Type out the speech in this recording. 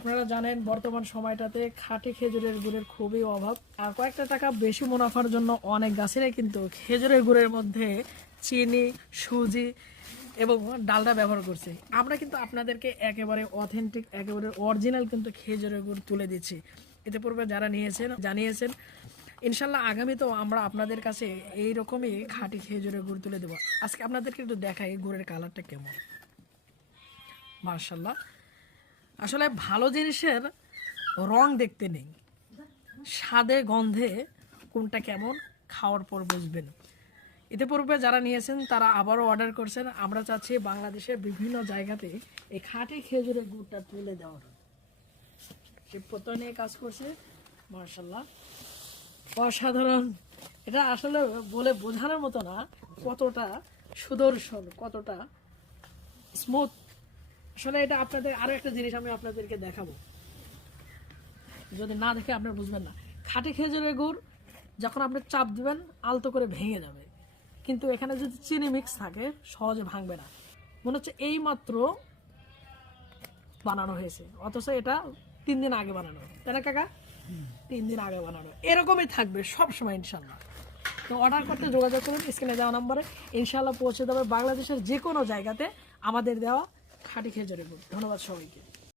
আপনারা জানেন বর্তমান সময়টাতে খাঁটি খেজুরের গুড়ের খুবই অভাব, আর কয়েকটা টাকা বেশি মুনাফার জন্য অনেক গাছেরাই কিন্তু খেজুরের গুড়ের মধ্যে চিনি, সুজি এবং ডালডা ব্যবহার করছে। আমরা কিন্তু আপনাদেরকে একেবারে অথেন্টিক, একেবারে অরিজিনাল কিন্তু খেজুরের গুড় তুলে দিচ্ছি। এতে পূর্বে যারা নিয়েছেন জানিয়েছেন, ইনশাল্লাহ আগামীতেও আমরা আপনাদের কাছে এইরকমই খাঁটি খেজুরের গুড় তুলে দেবো। আজকে আপনাদেরকে একটু দেখাই গুড়ের কালারটা কেমন। মার্শাল্লাহ, আসলে ভালো জিনিসের রং দেখতে নেই, স্বাদে গন্ধে কোনটা কেমন খাওয়ার পর বুঝবেন। এতে পূর্বে যারা নিয়েছেন তারা আবারও অর্ডার করছেন। আমরা চাচ্ছি বাংলাদেশের বিভিন্ন জায়গাতে এই খাঁটি খেজুরের গুড়টা তুলে দেওয়ার। সে প্রত্যয় নিয়ে কাজ করছে, মার্শাল্লাহ অসাধারণ। এটা আসলে বলে বোঝানোর মতো না কতটা সুদর্শন, কতটা স্মুথ। আসলে এটা আপনাদের আরো একটা জিনিস আমি আপনাদেরকে দেখাবো, যদি না দেখে আপনারা বুঝবেন না। খাঁটি খেজুরের গুড় যখন আপনি চাপ দিবেন আলতো করে ভেঙে যাবে, কিন্তু এখানে যদি চিনি মিক্স থাকে সহজে ভাঙবে না। মনে হচ্ছে এই মাত্র বানানো হয়েছে, অথচ এটা 3 দিন আগে বানানো, তাই না কাকা? 3 দিন আগে বানানো। এরকমই থাকবে সব সময় ইনশাল্লাহ। তো অর্ডার করতে যোগাযোগ করুন স্ক্রিনে দেওয়া নম্বরে, ইনশাল্লাহ পৌঁছে দেবে বাংলাদেশের যে কোনো জায়গাতে আমাদের দেওয়া খাঁটি খেজুরের গুড়। ধন্যবাদ সবাইকে।